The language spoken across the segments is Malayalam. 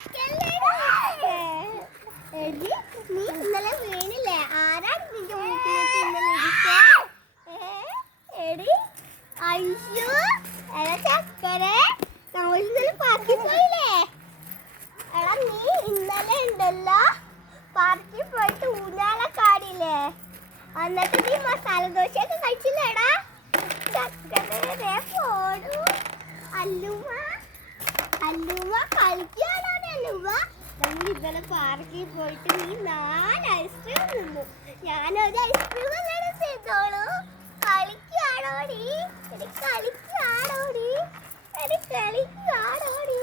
നീ ഇന്നലെ വീണില്ലേ? ആരാണ് നിന്റെ മൂക്കിലിട്ട് ഇന്നലെ എടി അയ്യോ ചക്കരെ നമ്മൾ പാർക്കി പോയില്ലേ? എടാ നീ ഇന്നലെ ഉണ്ടല്ലോ പാർക്കി പോയിട്ട് ഊഞ്ഞാലൊക്കെ ആടില്ലേ? എന്നിട്ട് നീ മസാല ദോശയൊക്കെ കഴിച്ചില്ലേടാ? ചക്കരെ പോടൂ. അല്ലുമ്മ അല്ലുമ്മ കളിക്കാണോ? അല്ലുമ്മ നമ്മൾ ഇന്നലെ പാർക്കിൽ പോയിട്ട് നീ 4 ഐസ്ക്രീം തിന്നു. ഞാനൊരു ഐസ്ക്രീം അല്ലേ ചെയ്തോളൂ. കളിക്കാണോടി? കളിക്കാണോടി? കളിക്കാണോടി?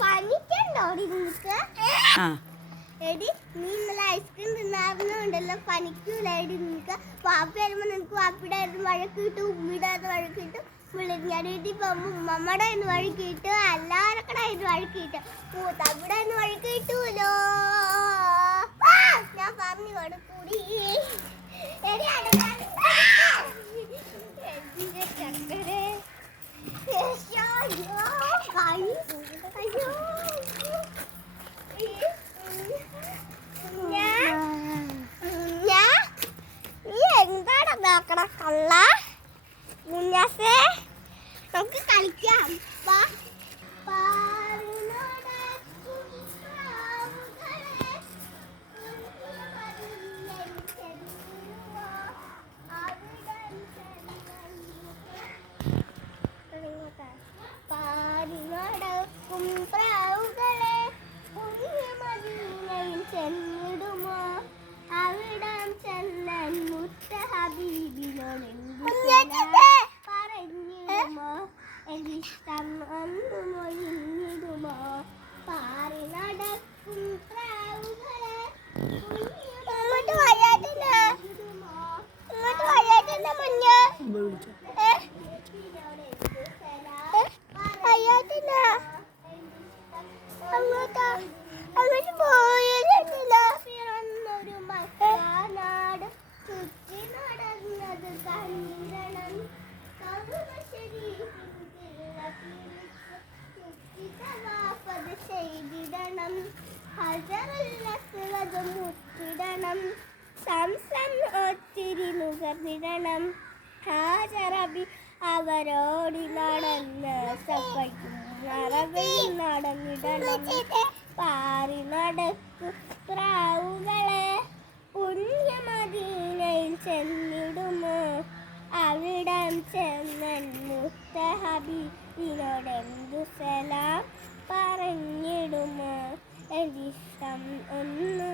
പനിക്കണ്ടോടി നിനക്ക്? എടി നീ ഇന്നലെ ഐസ്ക്രീം തിന്നാറുണ്ടല്ലോ, പനിക്കൂലായി നിനക്ക്. പാപ്പ വരുമ്പോ നിനക്ക് പാപ്പിയുടെ ആയിരുന്നു വഴക്ക് കിട്ടും, ഉമ്മിയുടെ ആയിരുന്നു വഴക്ക് കിട്ടും. ഞാൻ വീട്ടിൽ പോകുമ്പോ ഉമ്മമ്മയുടെ ആയിരുന്നു വഴക്ക് കിട്ടും, എല്ലാവരുടെ ആയിരുന്നു വഴക്ക് കിട്ടും, തവിടെ ആയിരുന്നു വഴക്ക് കിട്ടൂലോ. ഞാൻ പറഞ്ഞു കൊടുക്കൂടി. ചക്കരെ നീ എന്താണ് നോക്കണ കള്ള മുന്നാസേ? നമുക്ക് കളിക്കാം. ചെന്നിടുമോ അവിടം ചെല്ലാൻ മുത്ത പറഞ്ഞിടുമോ എനിഷ്ടം ഒന്നു മൊഴിഞ്ഞിടുമോ പാറി നടക്കും പ്രാവുകളെ ഇങ്ങോട്ട് വരാട്ടില്ല മുന്നേ വയ്യാട്ടില്ല അങ്ങോട്ട് പോയില്ല. പിറന്നൊരു മക്കാനാട് ചുറ്റി നടന്നത് കണ്ടിരണം ചെയ്തിടണം ഹജറുള്ളത് മുത്തിടണം സംസം ഒത്തിരി നുകർന്നിടണം ഹാജറബി അവരോടി നടന്ന് സപ്പയ്ക്കും മറവിൽ നടന്നിടണം പാറി നടക്കും പ്രാവുകളെ പുണ്യമദീനയിൽ ചെന്നിടുമോ അവിടം ചെന്നൻ മുത്തഹബീബിനോടെന്തു സലാം പറഞ്ഞിടുമോ എനിഷ്ടം ഒന്നു